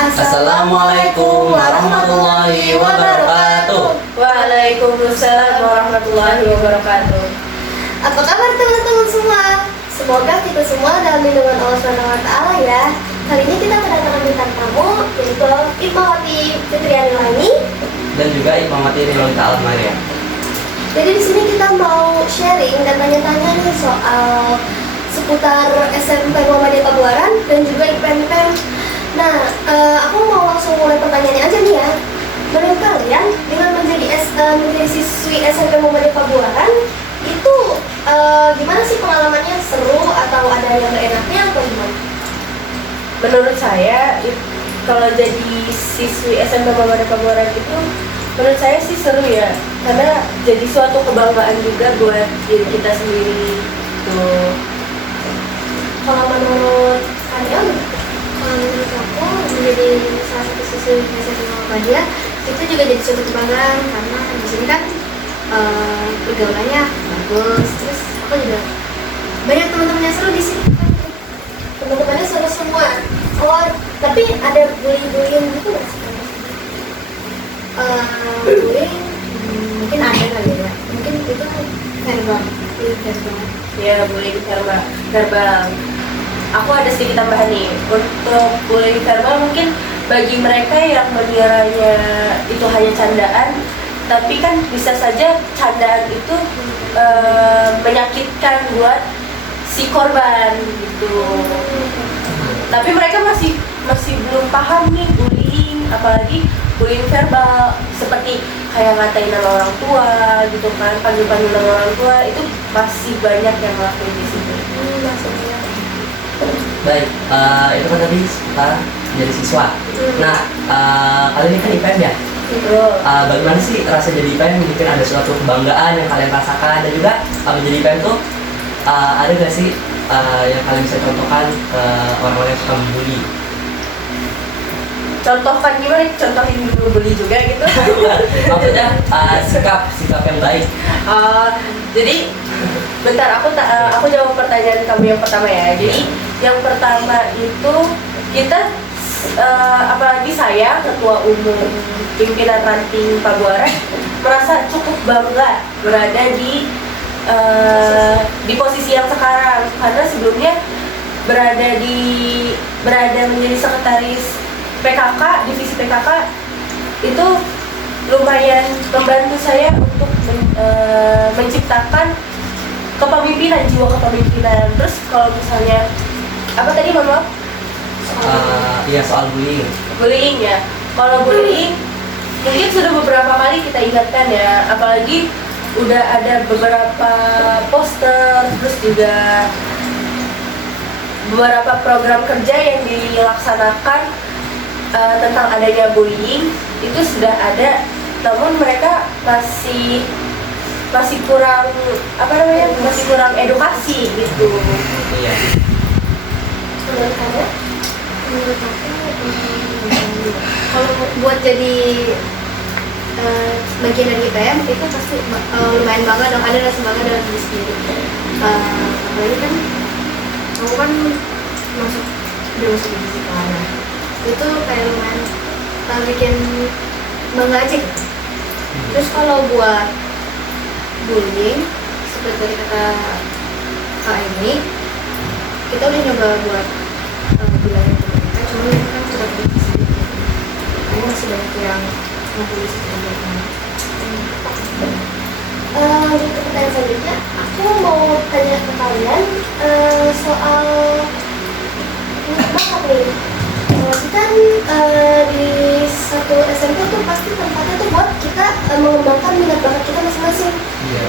Assalamualaikum warahmatullahi wabarakatuh. Waalaikumsalam warahmatullahi wabarakatuh. Apa kabar teman-teman semua? Semoga kita semua dalam lindungan Allah SWT ya. Kali ini kita kedatangan bintang tamu yaitu Hikmawati Fitriani Laini Dan juga Hikmawati Rinalita Almaria. Jadi di sini kita mau sharing dan tanya-tanya nih soal seputar SMP Muhammadiyah Pabuaran dan juga IPM. Nah, aku mau langsung mulai pertanyaannya aja nih ya. Menurut kalian dengan menjadi siswi SMP Muhammadiyah Pabuaran itu gimana sih pengalamannya? Seru atau ada yang gak enaknya atau gimana? Menurut saya kalau jadi siswi SMP Muhammadiyah Pabuaran itu menurut saya sih seru ya, karena jadi suatu kebanggaan juga buat diri kita sendiri tuh. Kalau menurut kalian, kalau menurut aku menjadi salah satu siswi SMP Muhammadiyah itu juga jadi suatu kebanggaan karena di sini kan pergaulannya bagus, terus aku juga banyak teman-teman yang seru di sini. Teman-temannya seru semua. Oh, tapi ada bullying gitu nggak sih? Bullying mungkin ada kali ya. Mungkin itu verbal, Ya, bullying verbal. Aku ada sedikit tambahan nih. Untuk bullying verbal mungkin bagi mereka yang mengiranya itu hanya candaan, tapi kan bisa saja candaan itu menyakitkan buat si korban gitu. Tapi mereka masih belum paham nih bullying, apalagi bullying verbal seperti kayak ngatain nama orang tua gitu kan, panggil-panggil nama orang tua, itu masih banyak yang ngelakuin di sini. maksudnya. Baik, itu kan tadi kita jadi siswa. Nah, kali ini kan IPM ya. Betul. Bagaimana sih rasa jadi IPM? Mungkin ada suatu kebanggaan yang kalian rasakan, dan juga menjadi IPM tuh ada nggak sih yang kalian bisa contohkan ke orang-orang yang suka membuli? Contohkan gimana? Contohin dulu bully juga gitu. Maksudnya sikap yang baik. Jadi bentar, aku jawab pertanyaan kamu yang pertama ya. Jadi yang pertama itu kita apalagi saya ketua umum pimpinan ranting Pabuaran merasa cukup bangga berada di posisi yang sekarang, karena sebelumnya berada menjadi sekretaris PKK, divisi PKK itu lumayan membantu saya untuk menciptakan kepemimpinan, jiwa kepemimpinan. Terus kalau misalnya apa tadi mama? Iya, soal Bullying ya. Kalau bullying mungkin sudah beberapa kali kita ingatkan ya, apalagi udah ada beberapa poster, terus juga beberapa program kerja yang dilaksanakan tentang adanya bullying itu sudah ada, namun mereka masih kurang masih kurang edukasi gitu. Iya. Menurut kamu? Menurut aku, kalau buat jadi bagian dari IPM itu pasti lumayan bangga dong, ada rasa bangga dalam diri sendiri. Apalagi kan kamu kan masuk divisi sekolah, itu kayak lumayan bikin bangga aja. Terus kalau buat bullying seperti tadi kata Kak ini, kita udah nyoba buat bilangin ke mereka, cuma mereka kan sudah bisa, karena masih banyak yang ngebully sebenarnya. Untuk pertanyaan selanjutnya, aku mau tanya ke kalian soal bakat nih. Kan di satu SMP tuh pasti tempatnya tuh buat kita mengembangkan minat bakat kita masing-masing.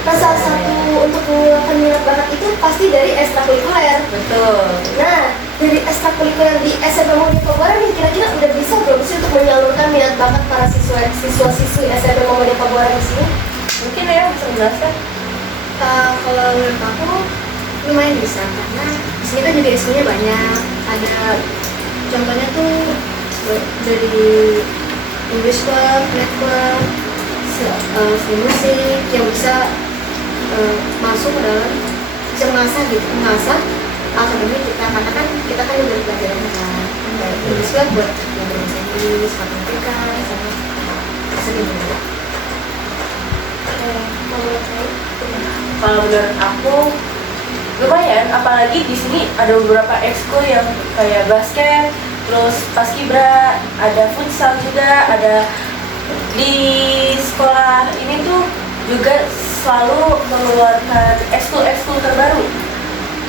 Nah, salah satu untuk mengembangkan minat bakat itu pasti dari ekstrakurikuler. Betul. Nah, dari ekstrakurikuler di SMP Muhammadiyah Pabuaran nih, kira-kira udah bisa belum sih untuk menyalurkan minat bakat para siswa-siswi SMP Muhammadiyah Pabuaran di sini? Mungkin ya bisa menjelaskan. Kalau menurut aku lumayan bisa, karena di sini kan juga isunya banyak. Ada contohnya tuh dari English Club, Net Club, seni musik yang bisa masuk ke dalam, bisa mengasah akademik kita, karena kan kita kan udah pelajaran kan Inggris kan buat bahasa Inggris, matematika, sama seni juga. Menurut saya Kalau menurut aku lumayan, apalagi di sini ada beberapa ekskul yang kayak basket, terus paskibra, ada futsal juga, ada di sekolah ini tuh juga selalu mengeluarkan ekskul terbaru.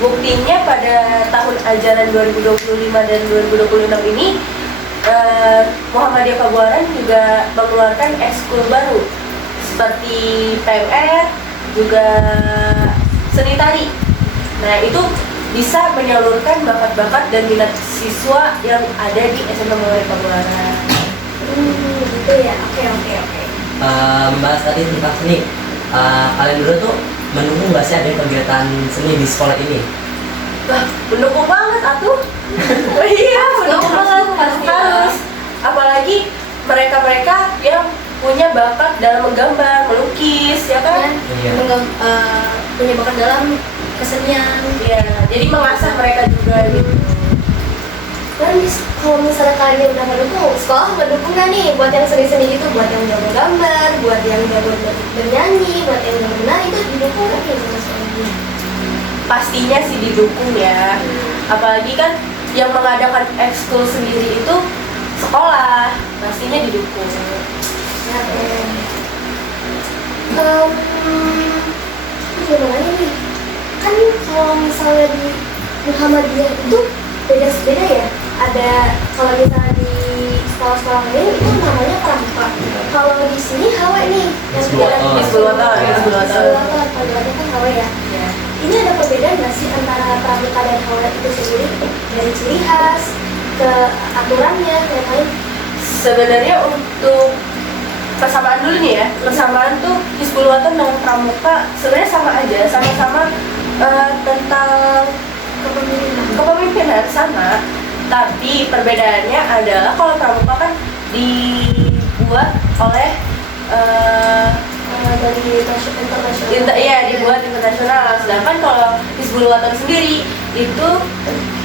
Buktinya pada tahun ajaran 2025 dan 2026 ini Muhammadiyah Pabuaran juga mengeluarkan ekskul baru seperti PMR, juga seni tari. Nah, itu bisa menyalurkan bakat-bakat dan minat siswa yang ada di SMA Muhammadiyah Pabuaran. gitu ya. Oke. Membahas tadi tentang seni, kalian dulu tuh mendukung nggak sih ada kegiatan seni di sekolah ini? Wah, mendukung banget atuh. Iya, mendukung banget, harus. Apalagi mereka-mereka yang punya bakat dalam menggambar, melukis, ya kan? Iya. Punya bakat dalam kesenian. Iya, jadi mengasah mereka juga gitu. Dan kalau misalnya kalian udah mendukung, sekolah mendukung nggak nih buat yang seni-seni itu, buat yang jago gambar, buat yang jago bernyanyi, buat yang jago menari, itu didukung nggak nih sama sekolahnya? Pastinya sih didukung ya. Apalagi kan yang mengadakan ekskul sendiri itu sekolah, pastinya didukung. Ya, gimana nih? Kan kalau misalnya di Muhammadiyah itu beda-beda ya. Ada kalau misalnya di sekolah-sekolah lain itu namanya pramuka. Kalau di sini HW nih, yang Hizbul-Wathon. Panggilannya kan HW ya. Ini ada perbedaan nggak sih antara pramuka dan HW itu sendiri, dari ciri khas ke aturannya ke yang lain? Sebenarnya untuk persamaan dulu nih ya, persamaan tuh Hizbul-Wathon dengan pramuka sebenarnya sama aja, sama-sama tentang kepemimpinan sama, tapi perbedaannya adalah kalau pramuka kan dibuat oleh Dari internasional. iya, dibuat internasional, sedangkan kalau Hizbul-Wathon sendiri itu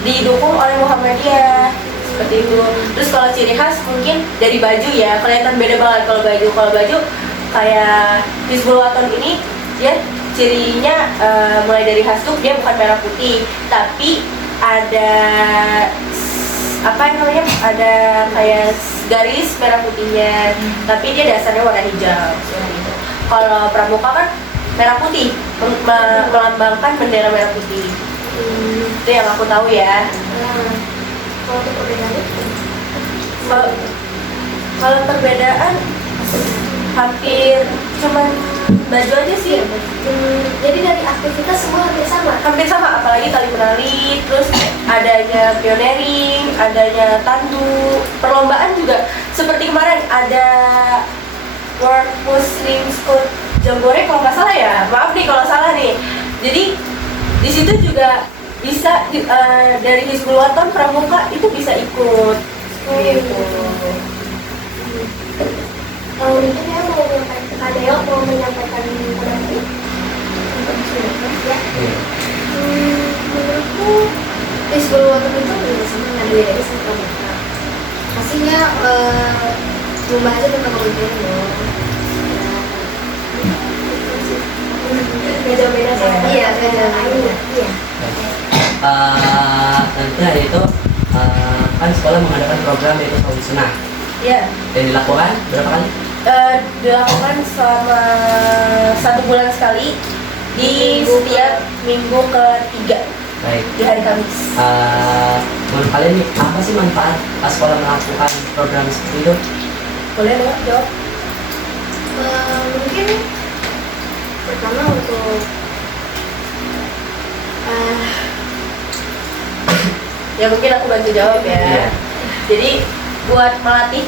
didukung oleh Muhammadiyah seperti itu. Terus kalau ciri khas mungkin dari baju ya, kelihatan beda banget kalau baju kayak Hizbul-Wathon ini ya cirinya mulai dari hasduk, dia bukan merah putih, tapi ada ada kayak garis merah putihnya, tapi dia dasarnya warna hijau seperti itu. Kalau pramuka kan merah putih, melambangkan bendera merah putih. Itu yang aku tahu ya. Kalau untuk perbedaannya? Kalau perbedaan hampir cuman baju aja sih. Jadi dari aktivitas semua hampir sama? Hampir sama, apalagi tali menali, terus adanya pioneering, adanya tandu, perlombaan juga. Seperti kemarin ada World Muslim School Jambore kalau nggak salah ya, maaf nih kalau salah nih. Jadi di situ juga bisa dari Hizbul-Wathon pramuka itu bisa ikut. Gitu. Mungkin ya mau menyampaikan, ada yang mau menyampaikan pendapat ya. Menurutku Hizbul-Wathon itu sama nggak beda sama pramuka. Pastinya membahas tentang kebudayaan dong. Beda-beda sih. Iya, beda-beda. Iya. Nanti hari itu kan sekolah mengadakan program yaitu Saum Sunnah. Ya, Dan dilakukan berapa kali? dilakukan selama 1 bulan sekali di setiap minggu ketiga Baik. di hari Kamis. Menurut kalian nih, apa sih manfaat sekolah melakukan program seperti itu? Boleh dong jawab? Mungkin pertama untuk Ya mungkin aku bantu jawab ya. Iya. Jadi buat melatih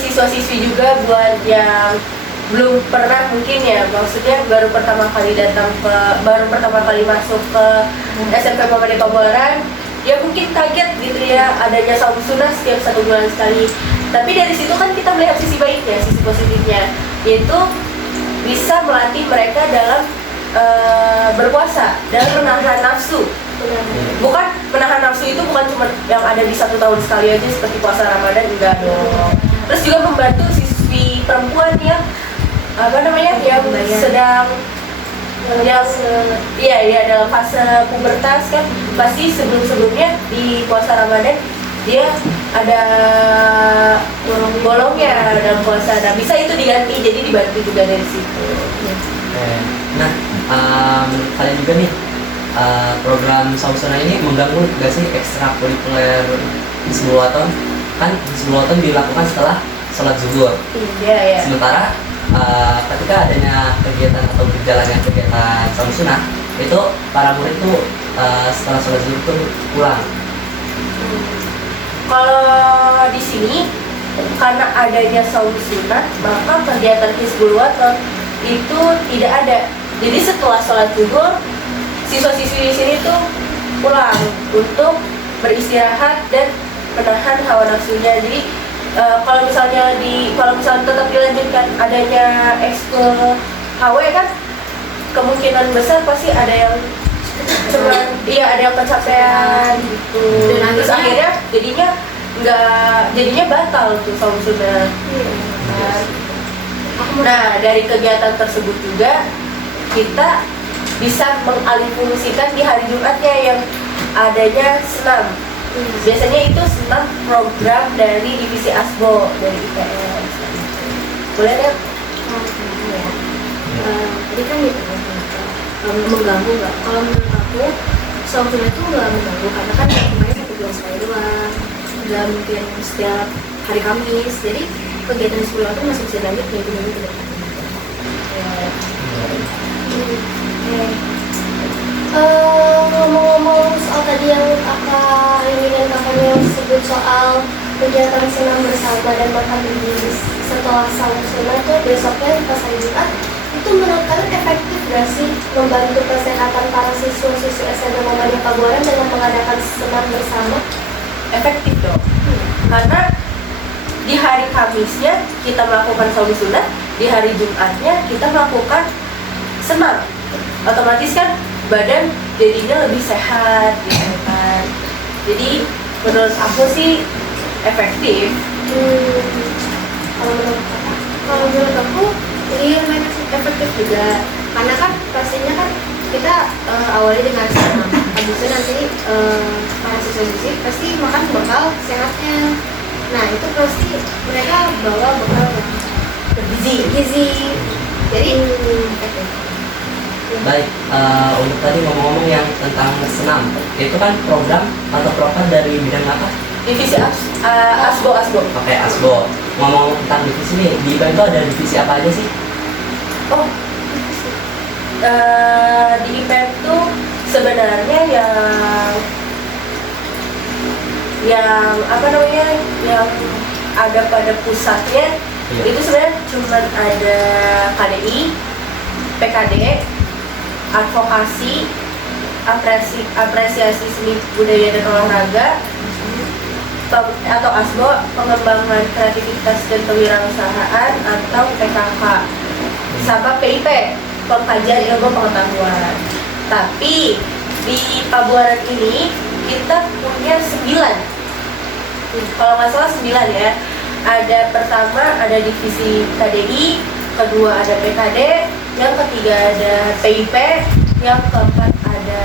siswa-siswi juga, buat yang belum pernah mungkin ya, maksudnya baru pertama kali masuk ke SMP Muhammadiyah Pabuaran, ya mungkin kaget gitu ya adanya Saum Sunnah setiap 1 bulan sekali. Tapi dari situ kan kita melihat sisi baiknya, sisi positifnya, yaitu bisa melatih mereka dalam berpuasa dan menahan nafsu. Bukan menahan nafsu itu bukan cuma yang ada di 1 tahun sekali aja seperti puasa Ramadan, enggak dong. Terus juga membantu siswi perempuan yang yang sedang iya dalam fase pubertas kan, pasti sebelumnya di puasa Ramadan dia ada bolong-bolongnya dalam puasa. Nah, bisa itu diganti, jadi dibantu juga dari situ. Nah, menurut kalian juga nih, program Sausana ini mengganggu gak sih ekstrakurikuler Hizbul Waton? Kan Hizbul Waton dilakukan setelah sholat zuhur. Iya. Sementara ketika adanya kegiatan atau berjalannya kegiatan Sausana, itu para murid tuh setelah sholat zuhur tuh pulang. Kalau di sini karena adanya saum sunnah, maka kegiatan Hizbul Waton itu tidak ada. Jadi setelah sholat zuhur, siswa-siswi di sini tuh pulang untuk beristirahat dan menahan hawa nafsunya. Jadi kalau misalnya tetap dilanjutkan adanya ekskul HW kan, kemungkinan besar pasti ada yang ada yang kecapean gitu. Dan terus akhirnya jadinya batal tuh saum sunnah. Nah, dari kegiatan tersebut juga kita bisa mengalihfungsikan di hari Jumatnya yang adanya senam. Biasanya itu senam program dari divisi ASBO dari IPS. Boleh lihat? Jadi kan gitu mengganggu nggak? Kalau menurut aku saum sunnah itu nggak mengganggu karena kan kemarin 1 bulan sekali doang, nggak mungkin setiap hari Kamis. Jadi kegiatan sekolah itu masih bisa lanjut minggu-minggu ke depan. Ngomong-ngomong soal tadi yang kakaknya sebut soal kegiatan senam bersama dan makan di setelah saum sunnah itu besoknya pas hari Jumat, itu menurut kalian efektif nggak sih membantu kesehatan para siswa-siswi SMA Muhammadiyah Pabuaran dengan mengadakan senam bersama? Efektif dong, karena di hari Kamisnya kita melakukan saum sunnah, di hari Jumatnya kita melakukan senam. Otomatis kan badan jadinya lebih sehat gitu kan. Jadi menurut aku sih efektif. Kalau menurut aku iya memang efektif juga, karena kan pastinya kan kita awali dengan senam, habis itu nanti para siswa-siswi pasti makan bekal sehatnya. Nah itu pasti mereka bawa bekal bergizi, jadi efektif. Baik, untuk tadi ngomong-ngomong yang tentang senam, itu kan program atau proker dari bidang apa? Divisi ASBO. Oke, ASBO. Ngomong tentang divisi nih, di IPM itu ada divisi apa aja sih? Oh, di IPM tuh sebenarnya yang ada pada pusatnya itu sebenarnya cuma ada KDI, PKD, advokasi, apresiasi seni budaya dan olahraga, atau ASBO, pengembangan kreativitas dan kewirausahaan, atau PKK, sama PIP, pengkajian ilmu pengetahuan. Tapi di Pabuaran ini kita punya 9, kalau nggak salah 9 ya. Ada pertama ada divisi KDI, kedua ada PKD, yang ketiga ada PIP, yang keempat ada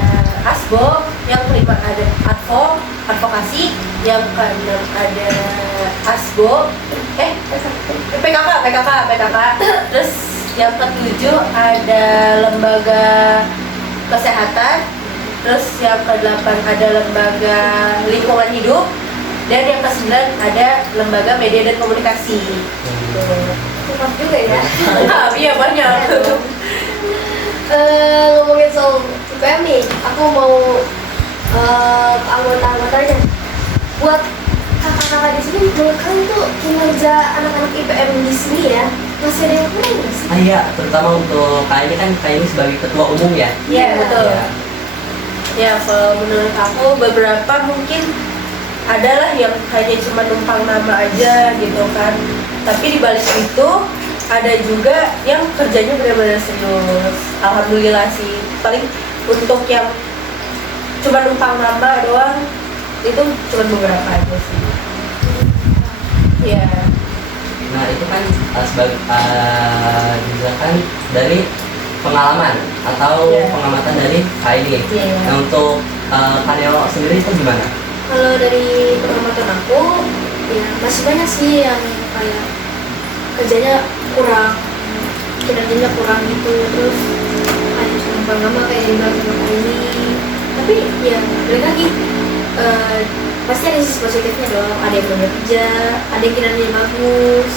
ASBO, yang kelima ada advokasi, yang keenam ada ASBO, PKK, terus yang ketujuh ada lembaga kesehatan, terus yang kedelapan ada lembaga lingkungan hidup, dan yang ke-9 ada lembaga media dan komunikasi. Cepat juga ya. Iya banyak. Ngomongin soal IPM nih, aku mau anggota-anggotanya. Buat kakak-kakak di sini, menurut kalian tuh kinerja anak-anak IPM di sini ya masih ada yang kurang nggak sih? Iya, terutama untuk Kak ini kan Kak ini sebagai ketua umum ya. Iya betul. Ya. Ya kalau menurut aku beberapa mungkin adalah yang hanya cuma numpang nama aja gitu kan. Tapi di balik itu ada juga yang kerjanya benar-benar serius. Alhamdulillah sih. Paling untuk yang cuma numpang nama doang itu cuma beberapa aja sih. Iya. Nah itu kan sebagai misalkan dari pengalaman atau Iya. pengamatan dari Kak ini. Iya. Nah untuk Kanelo sendiri itu gimana? Kalau dari pengamatan aku, ya masih banyak sih yang kayak kerjanya kurang, kinerjanya kurang gitu, terus hanya cuma lama kayak dibilang sama Kak ini. Tapi ya balik lagi, pasti ada sisi positifnya dong. Ada yang banyak kerja, ada yang kinerjanya bagus,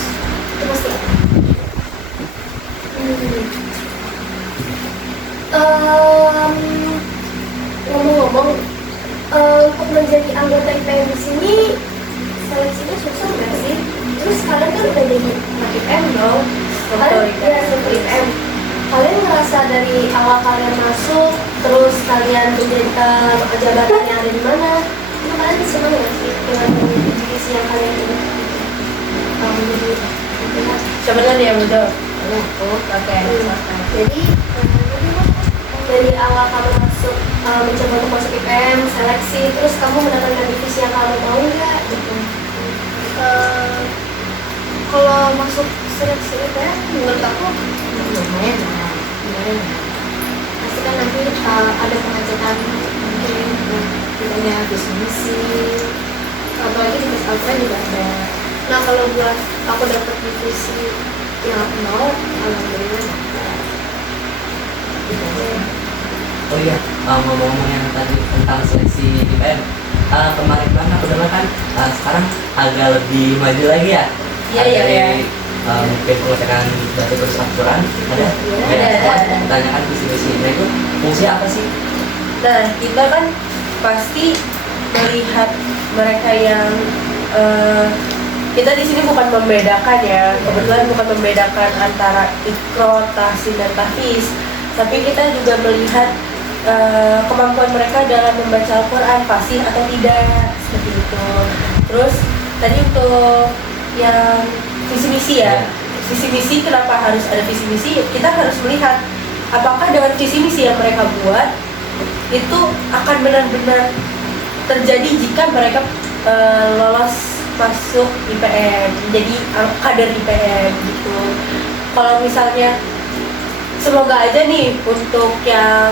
itu pasti ada. Ngomong-ngomong, untuk menjadi anggota IPM di sini seleksinya susah nggak sih? Terus kalian kan udah jadi anak IPM dong. Kalian ya struktur IPM. Kalian ngerasa dari awal kalian masuk, terus kalian menjadi jabatan yang ada di mana? Itu kalian senang nggak sih dengan divisi yang kalian ini? Menjadi Siapa dulu yang udah? Oke. Jadi dari awal kamu masuk mencoba untuk masuk IPM, seleksi, terus kamu mendapatkan divisi yang kamu mau nggak gitu? Kalau masuk seleksi IPM, menurut aku lumayan lah, lumayan lah. Pasti kan nanti ada pengecekan mungkin kitanya visi misi, apalagi di pesantren juga ada. Nah kalau buat aku dapat divisi yang aku mau, alhamdulillah dapat. Oh iya, ngomong-ngomong yang tadi tentang seleksi IPM, kemarin aku dengar kan sekarang agak lebih maju lagi ya. Iya, iya, iya. Mungkin pengecekan batu tulis Al-Quran ada. Iya, ada. Ditanyakan visi-visi. Nah itu fungsinya apa sih? Nah, kita kan pasti melihat mereka yang kita di sini bukan membedakan ya, kebetulan bukan membedakan antara ikro, tahsin, dan tahfiz, tapi kita juga melihat kemampuan mereka dalam membaca Al-Quran, fasih atau tidak, seperti itu. Terus tadi untuk yang visi misi ya, visi misi kenapa harus ada visi misi? Kita harus melihat apakah dengan visi misi yang mereka buat itu akan benar-benar terjadi jika mereka lolos masuk IPM, jadi kader IPM gitu. Kalau misalnya semoga aja nih untuk yang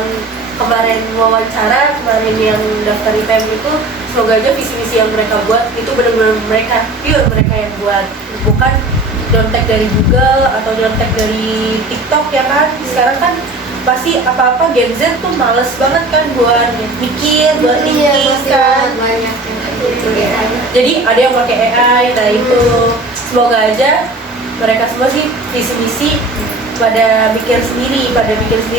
kemarin wawancara, kemarin yang daftar IPM itu, semoga aja visi misi yang mereka buat itu benar-benar mereka pure, mereka yang buat, bukan nyontek dari Google atau nyontek dari TikTok ya kan. Sekarang kan pasti apa-apa Gen Z tuh males banget kan buat mikir, buat thinking kan. Banyak yang kayak gitu ya. Jadi ada yang pakai AI, nah itu semoga aja mereka semua sih visi misi pada mikir sendiri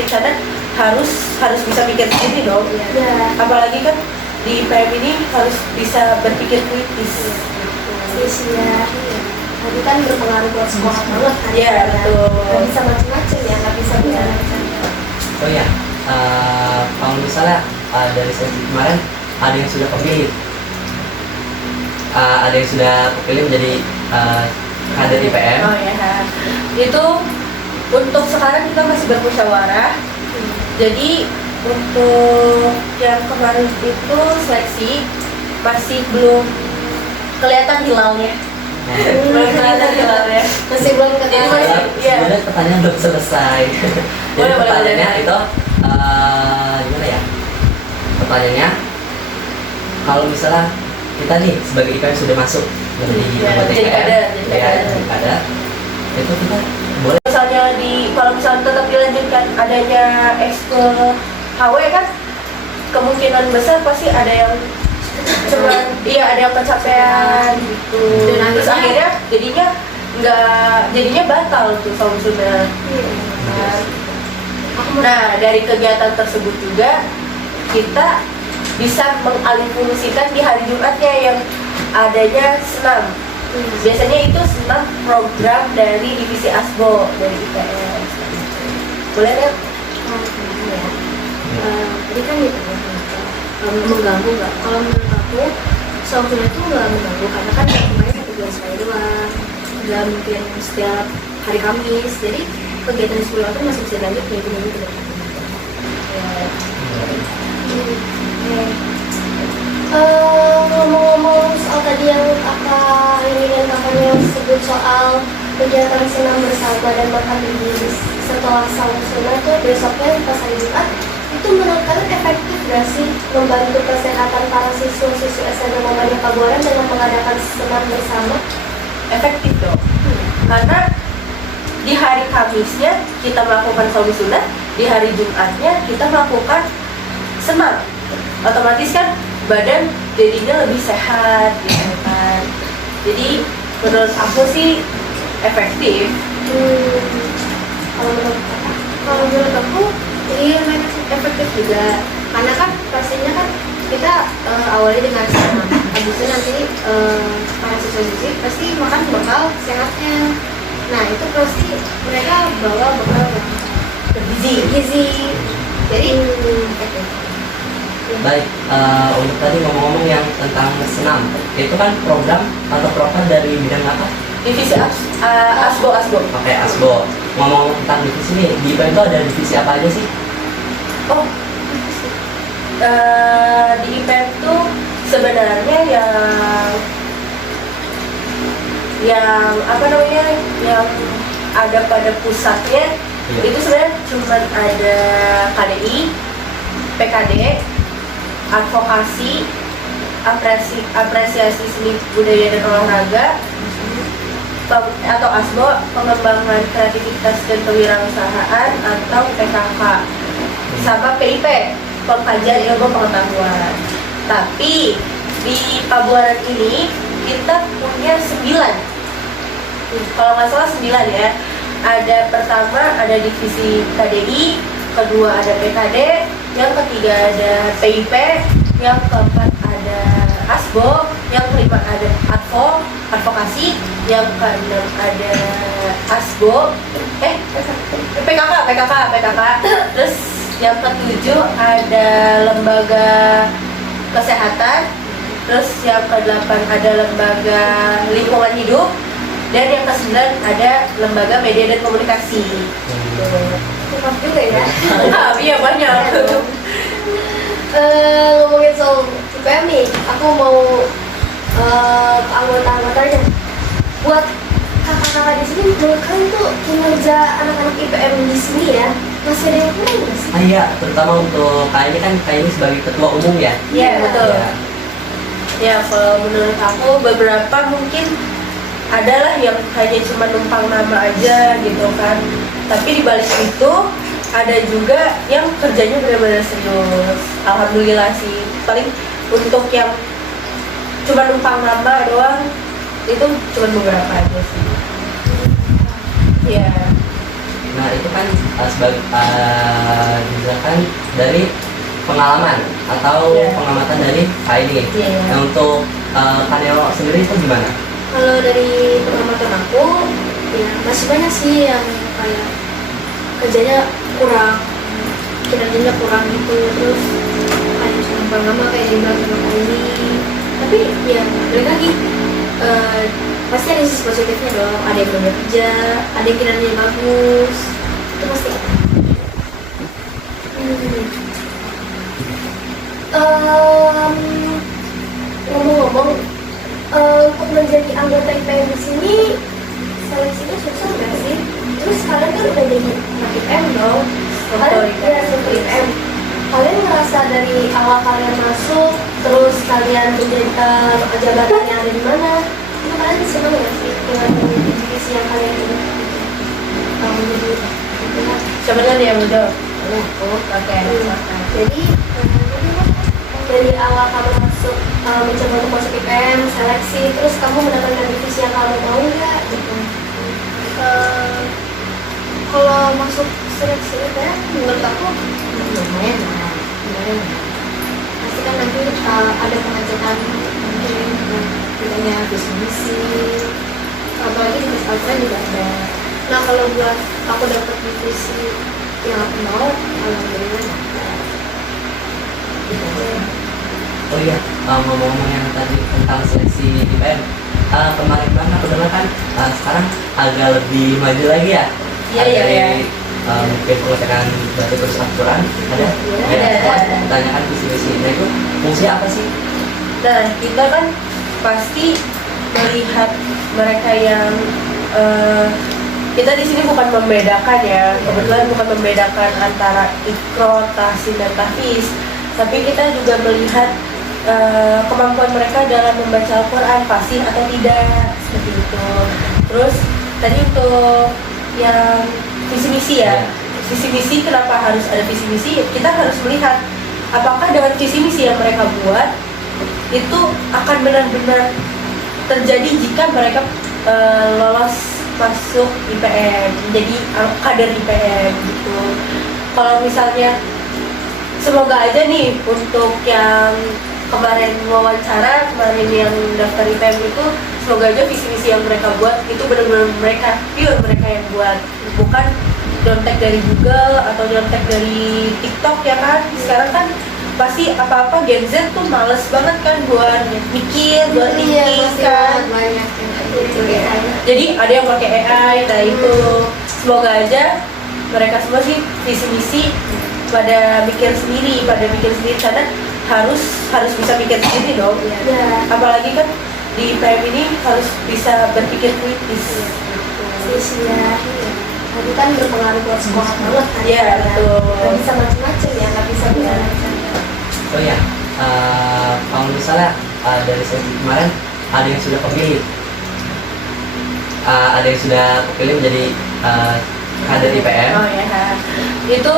karena harus bisa mikir sendiri dong. Ya, Apalagi kan di IPM ini harus bisa berpikir kritis. sih ya. Tapi kan berpengaruh buat sekolah banget kan. Iya, betul. Nggak bisa macam-macam ya, nggak bisa macam-macam. Oh iya, kalau misalnya dari seleksi kemarin ada yang sudah kepilih, ada yang sudah kepilih menjadi kader IPM. Oh ya, itu untuk sekarang kita masih bermusyawarah. Jadi untuk yang kemarin itu seleksi masih belum kelihatan hilalnya. Belum kelihatan hilalnya. Masih belum Jadi kenal. masih, iya. Sebenarnya pertanyaan belum selesai. Jadi Boleh, pertanyaannya boleh. itu gimana ya? Pertanyaannya, kalau misalnya kita nih sebagai IPM sudah masuk menjadi Ya, anggota jadi IPM, kader, jadi ya, kader. jadi kader, itu kita boleh Misalnya kalau misalnya tetap dilanjutkan adanya ekskul HW kan, kemungkinan besar pasti ada yang cuman ada yang kecapean gitu. Dan Terus akhirnya- akhirnya jadinya batal tuh sausuna. Nah, dari kegiatan tersebut juga kita bisa mengalihfungsikan di hari Jumatnya yang adanya senam. Biasanya itu senam program dari divisi ASBO dari IPS. Boleh kan? Tadi kan gitu ya, mengganggu nggak? Kalau menurut aku, software itu nggak mengganggu karena kan kemarin 1 bulan sekali doang. Nggak mungkin setiap hari Kamis. Jadi kegiatan di sekolah itu masih bisa lanjut minggu-minggu ke depan. Ngomong-ngomong soal tadi yang kakak ini dan kakaknya sebut soal kegiatan senam bersama dan makan di setelah sausuna tuh besoknya pas hari Jumat, itu menurut kalian efektif gak sih membantu kesehatan para siswa-siswi SMA Muhammadiyah Pabuaran dengan mengadakan senam bersama? Efektif dong. Karena di hari Kamisnya kita melakukan sholat sunat, di hari Jumatnya kita melakukan senam. Otomatis kan badan jadinya lebih sehat gitu kan. Jadi menurut aku sih efektif. Kalau menurut aku, iya memang efektif juga. Karena kan pastinya kan kita awalnya dengan senam, habis itu nanti para siswa-siswi pasti makan bakal sehatnya. Nah itu pasti mereka bakal bergizi. Jadi efektif. Baik, untuk tadi ngomong-ngomong yang tentang senam, itu kan program atau program dari bidang apa? Divisi ASBO. Oke, ASBO. Ngomong tentang divisi nih, di IPM itu ada divisi apa aja sih? Oh, di IPM tuh sebenarnya yang apa namanya, yang ada pada pusatnya itu sebenarnya cuma ada KDI, PKD, advokasi, apresiasi seni budaya dan olahraga, atau ASBO, pengembangan kreativitas dan kewirausahaan, atau PKK, sama PIP, pengkajian ilmu pengetahuan. Tapi di Pabuaran ini kita punya 9, kalau nggak salah 9 ya. Ada pertama ada divisi KDI, kedua ada PKD, yang ketiga ada PIP, yang keempat ada ASBO, yang kelima ada advokasi, yang keenam ada ASBO, PKK, terus yang ketujuh ada lembaga kesehatan, terus yang kedelapan ada lembaga lingkungan hidup, dan yang kesembilan ada lembaga media dan komunikasi. Cepat juga ya. Iya banyak. Ngomongin soal IPM nih, aku mau anggota-anggotanya. Buat kakak-kakak di sini, menurut kalian tuh kinerja anak-anak IPM di sini ya masih ada yang kurang nggak sih? Iya, terutama untuk kali ini kan ini sebagai ketua umum ya. Iya betul. Ya. Ya kalau menurut aku beberapa mungkin adalah yang hanya cuma numpang nama aja gitu kan. Tapi di balik itu ada juga yang kerjanya benar-benar serius. Alhamdulillah sih. Paling untuk yang cuma numpang nama doang itu cuma beberapa aja sih. Iya. Nah itu kan sebagai misalkan dari pengalaman atau pengamatan dari ini. Nah untuk Kanelo sendiri itu gimana? Kalau dari pengamatan aku, ya masih banyak sih yang kayak kerjanya kurang, kinerjanya kurang gitu, terus kayak cuma lama kayak dibilang sama Kak ini. Tapi ya balik lagi, pasti ada sisi positifnya dong. Ada yang belum kerja, ada yang kinerjanya bagus, itu pasti ada. Ngomong-ngomong, untuk menjadi anggota IPM di sini seleksinya susah nggak sih? Terus kalian kan udah jadi anak IPM dong. Struktur IPM. Kalian ngerasa dari awal kalian masuk, terus kalian menjadi jabatannya ada di mana? Itu kalian senang nggak sih dengan divisi yang kalian ini? Menjadi Sebenarnya udah. Jadi dari awal kamu masuk mencoba untuk masuk IPM, seleksi, terus kamu mendapatkan divisi yang kamu mau nggak gitu? Kalau masuk seleksi IPM menurut aku lumayan lah. Pasti kan nanti ada pengecekan mungkin kitanya visi misi, apalagi di pesantren juga ada. Nah kalau buat aku dapat divisi yang aku mau, alhamdulillah dapat. Oh iya, ngomong-ngomong yang tadi tentang seleksi IPM, kemarin banget aku dengar kan sekarang agak lebih maju lagi ya. Iya, Ada iya, dari, iya. mungkin pengecekan batu terus Al-Quran ada. Iya, ada. Setelah ditanyakan visi misi. Nah itu fungsinya apa sih? Nah, kita kan pasti melihat mereka yang kita di sini bukan membedakan ya, kebetulan bukan membedakan antara ikro, tahsin, dan tahfiz, tapi kita juga melihat kemampuan mereka dalam membaca Al-Quran, fasih atau tidak, seperti itu. Terus tadi untuk yang visi misi ya, visi misi kenapa harus ada visi misi? Kita harus melihat apakah dengan visi misi yang mereka buat itu akan benar-benar terjadi jika mereka lolos masuk IPM, jadi kader IPM gitu. Kalau misalnya semoga aja nih untuk yang kemarin wawancara, kemarin yang daftar IPM itu, semoga aja visi misi yang mereka buat itu benar-benar mereka pure, mereka yang buat, bukan nyontek dari Google atau nyontek dari TikTok ya kan. Sekarang kan pasti apa-apa Gen Z tuh males banget kan buat mikir, buat thinking kan. banyak yang kayak gitu ya. Jadi ada yang pakai AI, nah itu semoga aja mereka semua sih visi misi pada mikir sendiri karena harus bisa mikir sendiri dong. Ya, Apalagi kan di IPM ini harus bisa berpikir kritis. sisinya itu kan berpengaruh buat sekolah banget kan. Iya, betul. Nggak bisa macam-macam ya, nggak bisa bilang. Oh ya, kalau misalnya dari sesi kemarin ada yang sudah kepilih, ada yang sudah kepilih menjadi kader IPM. Oh ya, itu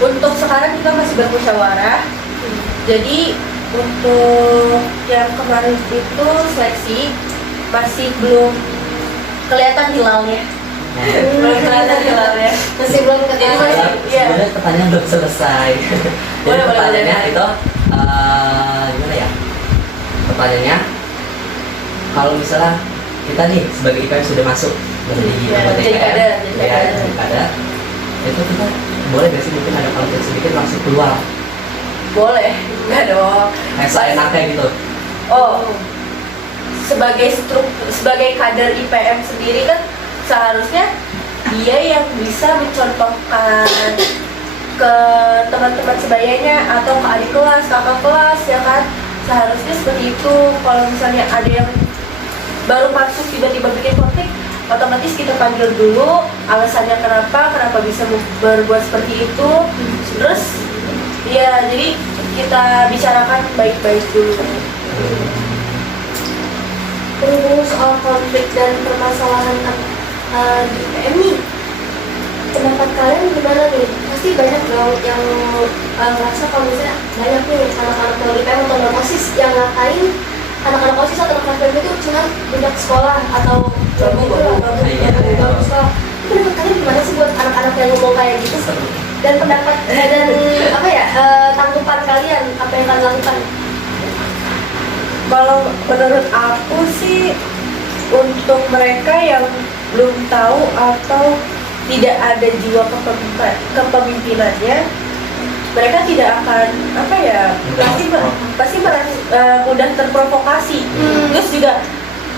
untuk sekarang kita masih bermusyawarah. Jadi untuk yang kemarin itu seleksi masih belum kelihatan hilalnya. Belum kelihatan hilalnya. Masih belum Jadi ketemu. masih, iya. Sebenarnya pertanyaan belum selesai. Jadi Boleh, pertanyaannya boleh. itu gimana ya? Pertanyaannya, kalau misalnya kita nih sebagai IPM sudah masuk menjadi Ya, anggota jadi IPM, kader, jadi ya, kader. jadi kader, itu kita boleh nggak sih mungkin ada konflik sedikit langsung keluar, Boleh, enggak dong. kayak seenaknya gitu. Oh, sebagai kader IPM sendiri kan seharusnya dia yang bisa mencontohkan ke teman-teman sebayanya atau ke adik kelas, kakak kelas ya kan, seharusnya seperti itu. Kalau misalnya ada yang baru masuk tiba-tiba bikin konflik, otomatis kita panggil dulu alasannya kenapa bisa berbuat seperti itu, terus ya jadi kita bicarakan baik-baik dulu. Berhubung soal konflik dan permasalahan di IPM nih, pendapat kalian gimana nih? Pasti banyak dong yang ngerasa kalau misalnya banyak nih anak-anak yang IPM atau non OSIS yang ngatain anak-anak OSIS atau anak IPM itu cuma budak sekolah atau baru sekolah. Pendapat kalian gimana sih buat anak-anak yang ngomong kayak gitu? Dan pendapat dan apa ya tanggapan kalian, apa yang kalian lakukan? Kalau menurut aku sih untuk mereka yang belum tahu atau tidak ada jiwa kepemimpinannya, mereka tidak akan apa ya, pasti mudah terprovokasi. Terus juga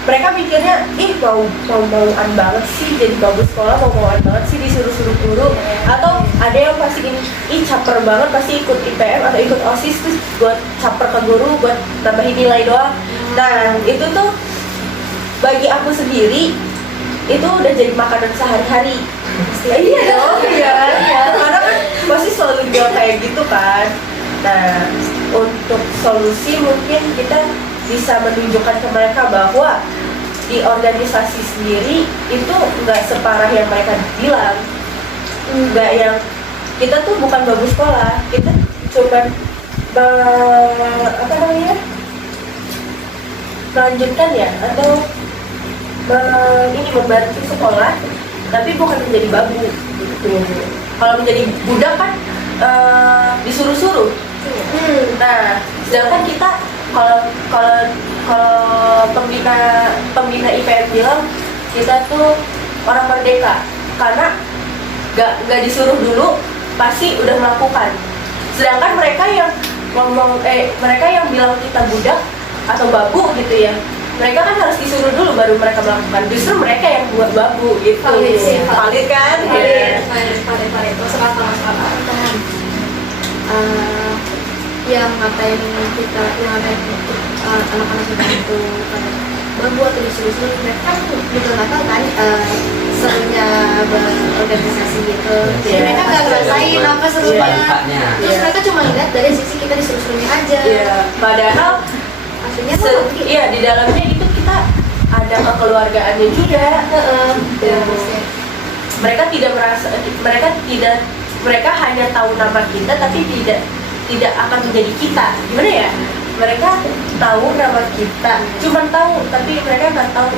mereka mikirnya mauan banget sih jadi bagus sekolah, mauan banget sih disuruh guru, atau ada yang pasti ini caper banget pasti ikut IPM atau ikut OSIS terus buat caper ke guru buat tambahin nilai doang. Nah itu tuh bagi aku sendiri itu udah jadi makanan sehari-hari. Iya dong, iya. Karena kan pasti selalu bilang kayak gitu kan. Nah untuk solusi mungkin kita bisa menunjukkan ke mereka bahwa di organisasi sendiri itu nggak separah yang mereka bilang, nggak yang kita tuh bukan bagus sekolah, kita cuma apa namanya melanjutkan ya atau ini membantu sekolah, tapi bukan menjadi babu gitu. Kalau menjadi budak kan disuruh-suruh. Nah sedangkan kita kalau pembina IPM bilang kita tuh orang merdeka karena nggak disuruh dulu pasti udah melakukan. Sedangkan mereka yang ngomong mereka yang bilang kita budak atau babu gitu ya, mereka kan harus disuruh dulu baru mereka melakukan. Justru mereka yang buat babu gitu. Valid sih, Valid kan? Valid masuk akal. Yang ngatain kita, yang ngatain anak-anak kita itu pada babu atau disuruh mereka kan juga nggak tahu kan serunya berorganisasi gitu. Jadi mereka nggak ngerasain apa serunya. Terus mereka cuma lihat dari sisi kita disuruh-suruhnya aja. Iya. Padahal Artinya tuh iya di dalamnya itu kita ada kekeluargaannya juga. ya, maksudnya. Mereka tidak merasa, mereka hanya tahu nama kita tapi tidak akan menjadi kita. Gimana ya? Mereka tahu nama kita, cuman tahu tapi mereka nggak tahu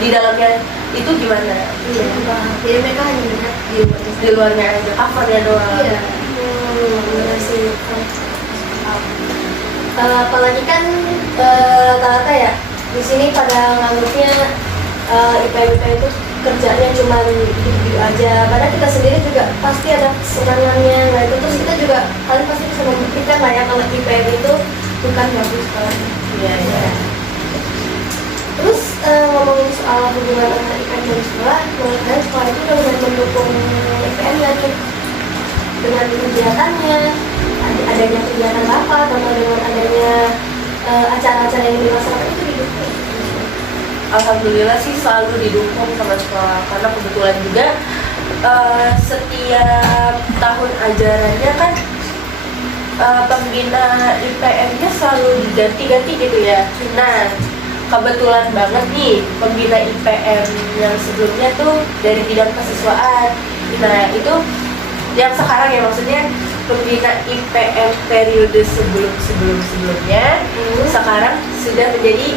di dalamnya itu gimana. Iya, jadi mereka hanya melihat Di luarnya aja, covernya doang. Iya, benar sih. Apalagi kan rata-rata ya di sini pada nganggapnya IPM itu kerjanya cuma gitu aja. Padahal kita sendiri juga pasti ada kesenangannya. Nah itu terus kita juga kalian pasti bisa membuktikan lah ya kalau IPM itu bukan bagus kalau. Iya, iya. Terus ngomongin soal hubungan antara IPM dan sekolah, menurut kalian sekolah itu udah benar mendukung IPM lagi dengan kegiatannya, adanya kegiatan apa, atau dengan adanya acara-acara yang dilaksanakan itu didukung. Alhamdulillah sih selalu didukung sama sekolah karena kebetulan juga setiap tahun ajarannya kan pembina IPM-nya selalu diganti-ganti gitu ya. Nah kebetulan banget nih pembina IPM yang sebelumnya tuh dari bidang kesiswaan. Nah itu yang sekarang ya maksudnya pembina IPM periode sebelumnya sekarang sudah menjadi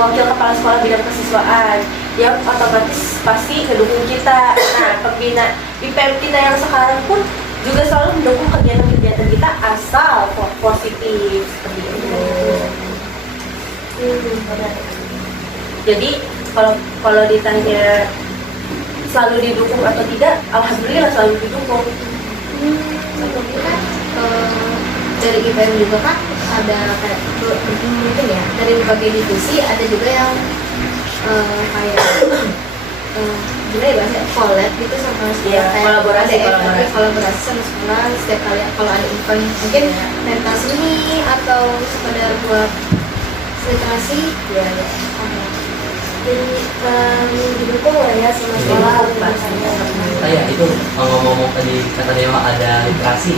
wakil kepala sekolah bidang kesiswaan yang otomatis pasti mendukung kita. Nah pembina IPM kita yang sekarang pun juga selalu mendukung kegiatan-kegiatan kita asal positif seperti itu. Jadi kalau ditanya selalu didukung atau tidak, alhamdulillah selalu didukung. Kan dari IPM juga kan ada kayak mungkin ya dari berbagai divisi ada juga yang kayak gimana ya bahasa collab gitu sama sekolah, Iya, kayak kolaborasi sama sekolah setiap kali kalau ada event mungkin pentas seni atau sekedar buat literasi ya jadi didukung lah ya sama sekolah. Saya itu ngomong-ngomong tadi kata Dewa ada literasi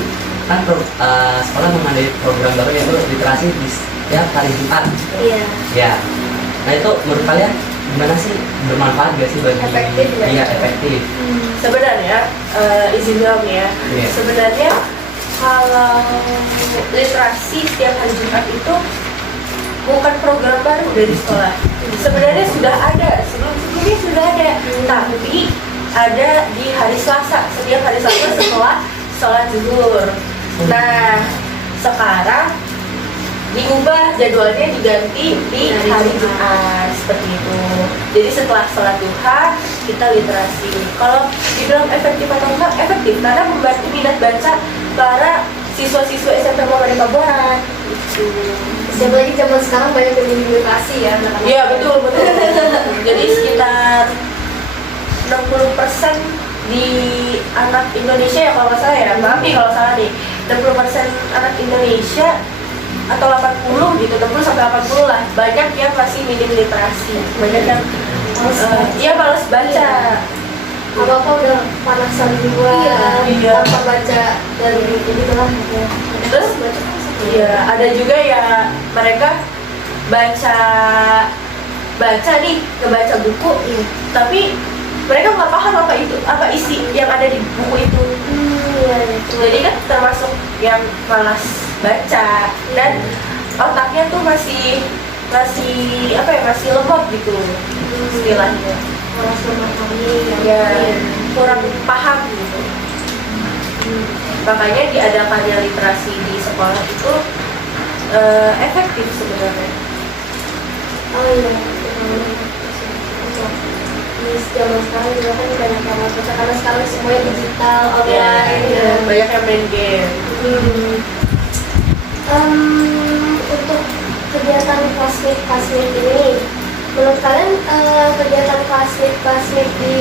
kan sekolah mengadakan program baru yaitu literasi di setiap hari Jumat. Iya. Ya. Nah itu menurut kalian gimana sih, bermanfaat gak sih bagi? Efektif ya? Iya efektif. Sebenarnya izin jawab ya. Iya. Sebenarnya kalau literasi setiap hari Jumat itu bukan program baru dari sekolah. Sebenarnya sudah ada, sebelumnya sudah ada, tapi ada di hari Selasa, setiap hari Selasa setelah sholat zuhur. Nah, sekarang diubah jadwalnya diganti di hari Jumat seperti itu. Jadi setelah sholat duha kita literasi. Kalau dibilang efektif atau enggak, efektif karena membantu minat baca para siswa-siswa SMP Muhammadiyah Pabuaran. Siapa lagi zaman sekarang banyak yang literasi ya anak-anak. Iya betul. Jadi sekitar 60% di anak Indonesia ya kalau nggak salah ya, maaf nih kalau salah nih, 60% anak Indonesia atau 80 gitu, 60 sampai 80 lah, banyak yang masih minim literasi, banyak yang malas baca. Apa-apa udah panasan duluan, Iya. tanpa baca dari ini lah. Terus iya, ada juga ya mereka baca nih, ngebaca buku, tapi mereka nggak paham apa isi yang ada di buku itu. Jadi kan termasuk yang malas baca dan otaknya tuh masih lemot gitu istilahnya. Malas memahami Ya kurang paham gitu. Makanya diadakannya literasi di sekolah itu efektif sebenarnya. Oh iya, di zaman sekarang juga kan banyak yang baca karena sekarang semuanya digital, online. Ya, banyak yang main game. Untuk kegiatan kegiatan classmate ini, menurut kalian kegiatan classmate di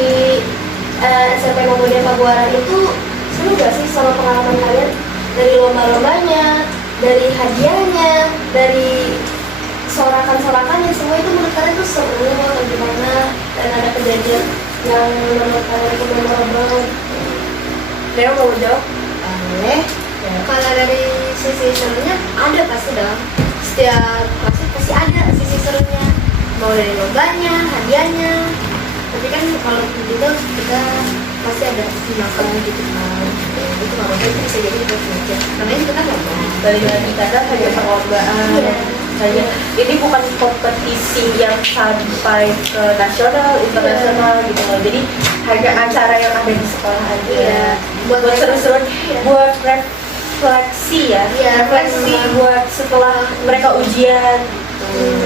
SMP Muhammadiyah Pabuaran itu seru gak sih sama pengalaman kalian? Dari lomba-lombanya, dari hadiahnya, dari sorakan-sorakannya, semua itu menurut kalian tuh seru atau gimana? Dan ada kejadian yang menurut kalian itu memorable? Leo mau jawab? Boleh. Kalau dari sisi serunya ada pasti dong. Setiap kelas pasti ada sisi serunya. Mau dari lombanya, hadiahnya. Tapi kan kalau begitu kita pasti ada makan gitu kan. Itu kalau itu bisa jadi buat belajar. Namanya juga kan lomba. Dari kita kan hanya perlombaan. Iya. Hanya ini bukan kompetisi yang sampai ke nasional, internasional gitu loh. Jadi hanya acara yang ada di sekolah aja. Iya. Buat seru-seruan, Iya. buat refleksi ya. Iya, refleksi memang. buat setelah mereka ujian.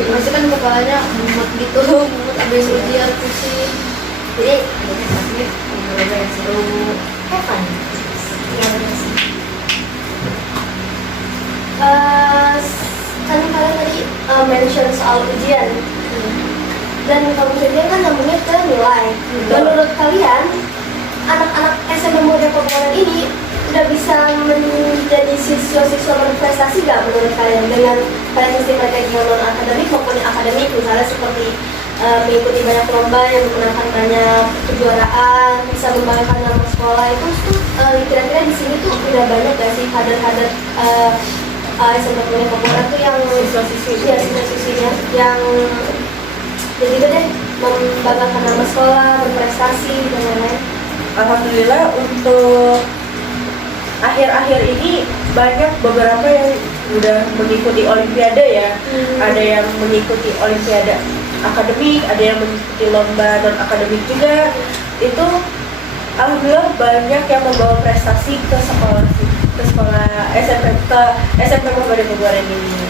Pasti kan kepalanya mumet gitu, mumet abis ujian pusing. Jadi ada pasti lomba yang seru, have fun. Iya benar sih. Kan kalian tadi mention soal ujian. Dan kalau ujian kan nyambungnya ke nilai. Menurut kalian, anak-anak SMP Muhammadiyah Pabuaran ini udah bisa menjadi siswa-siswa berprestasi gak menurut kalian dengan kalian sistem mereka yang non akademik maupun akademik, misalnya seperti mengikuti banyak lomba yang memenangkan banyak kejuaraan, bisa membanggakan nama sekolah itu tuh kira-kira di sini tuh udah banyak gak sih kader-kader SMP Muhammadiyah Pabuaran tuh yang siswa-siswinya yang jadi gitu deh membanggakan nama sekolah, berprestasi dan lain-lain. Alhamdulillah untuk akhir-akhir ini banyak beberapa yang udah mengikuti olimpiade ya. Ada yang mengikuti olimpiade akademik, ada yang mengikuti lomba non akademik juga. Itu alhamdulillah banyak yang membawa prestasi ke sekolah SMP Muhammadiyah Pabuaran ini.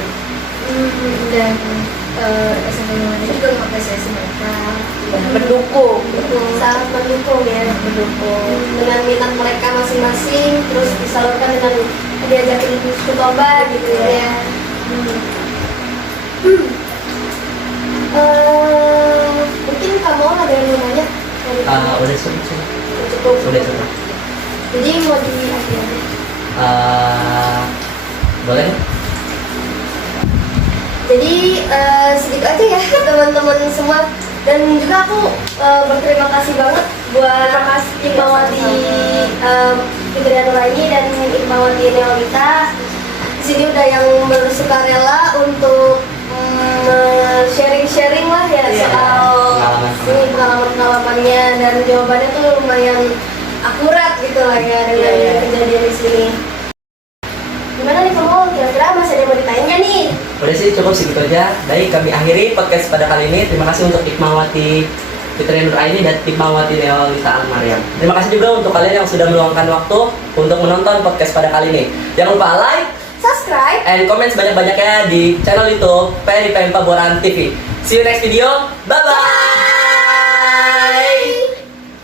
Dan SMP Muhammadiyah juga mengapresiasi mereka, Mendukung sangat mendukung ya, dengan minat mereka masing-masing, terus disalurkan dengan diajakin ikut lomba gitu ya. Mungkin kamu ada yang mau nanya? Udah cukup. Cukup. Udah cukup. Jadi mau diakhiri. Boleh? Jadi segitu aja ya teman-teman semua, dan juga aku berterima kasih banget buat Hikmawati Fitriya Nuraini dan Hikmawati Neolita di sini udah yang bersukarela untuk sharing-sharing lah ya soal ini pengalaman-pengalamannya, dan jawabannya tuh lumayan akurat gitu lah ya dengan kejadian di sini. Gimana nih kamu? Kira-kira masih ada yang mau ditanya nggak nih? Udah sih, cukup segitu aja. Baik, kami akhiri podcast pada kali ini. Terima kasih untuk Hikmawati Fitriya Nuraini dan Hikmawati Neolita Almaryam. Terima kasih juga untuk kalian yang sudah meluangkan waktu untuk menonton podcast pada kali ini. Jangan lupa like, Subscribe, and comment sebanyak-banyaknya di channel YouTube PRIPM Pabuaran TV. See you next video. Bye-bye.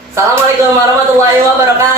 Assalamualaikum warahmatullahi wabarakatuh.